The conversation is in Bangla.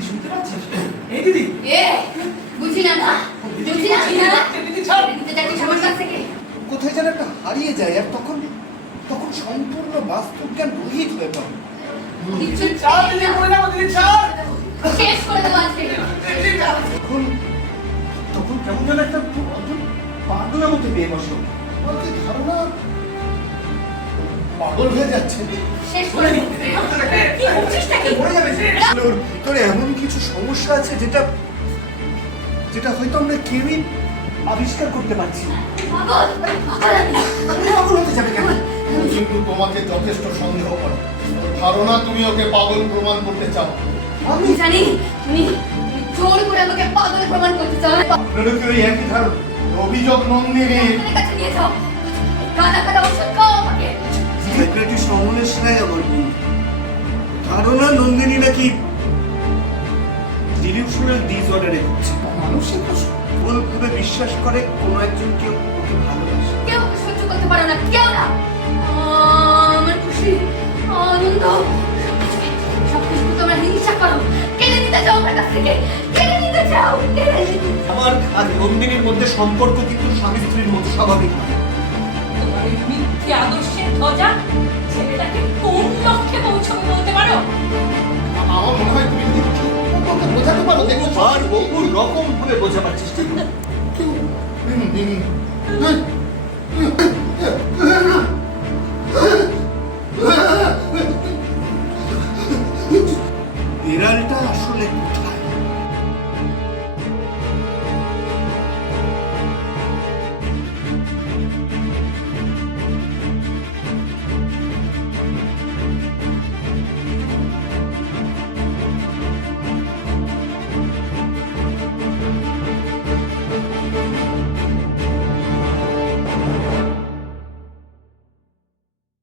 দিদি শুনতে পাচ্ছিস? এই দিদি। এ বুঝি না না বুঝি না না? দিদি ছাড়। নিতে যাচ্ছি সবার কাছ থেকে। কোথায় যেন একটা হারিয়ে যায় আর তখন তখন সম্পূর্ণ বাস্তব জ্ঞান রহিত হয়ে পড়ে কিছু ছাড় দিদি পড়ে যাব দিদি ছাড়। শেষ করে আজকে। তখন তখন কেমন যেন একটা অদ্ভুত পাগলের মধ্যে পেয়ে ধারণা? পাগল হয়ে যাচ্ছে। শেষ করে ভিতরে এমন কিছু সমস্যা আছে যেটা যেটা হয়তো আমরা কেউই আবিষ্কার করতে পারছি না। পাগল পাগল হতে যাবে কেন? কিন্তু তোমাকে যথেষ্ট সন্দেহ করে। ধারণা তুমি ওকে পাগল প্রমাণ করতে চাও। আমি জানি তুমি তুমি জোর করে আমাকে পাগল প্রমাণ করতে চাও। আপনারও কি ওই একই ধারণা? অভিযোগ নন্দিনীর ডাক্তারের কাছে নিয়ে যাও। কাদা কাদা ওষুধ খাও আমাকে। অমলেশ রায় আমার ধারণা নন্দিনী নাকি ডিলিউশনাল ডিসঅর্ডারে ভুগছে। মানসিক অসুখ ভুলভাবে বিশ্বাস করে কোনো একজন কেউ ওকে ভালোবাসে। কেউ ওকে সহ্য করতে পারো না কেউ না। আমার খুশি আনন্দ সবকিছু তোমরা হিংসা করো। কেড়ে নিতে চাও আমার কাছ থেকে? কেড়ে নিতে চাও? আমার আর নন্দিনীর মধ্যে সম্পর্ক কিন্তু স্বামী স্ত্রীর মতো স্বাভাবিক নয়। তোমার মিথ্যে আদর্শের ধ্বজা ওকে বোঝাতে পারো দেখো আর বহু রকম ভাবে বোঝাবার চেষ্টা করি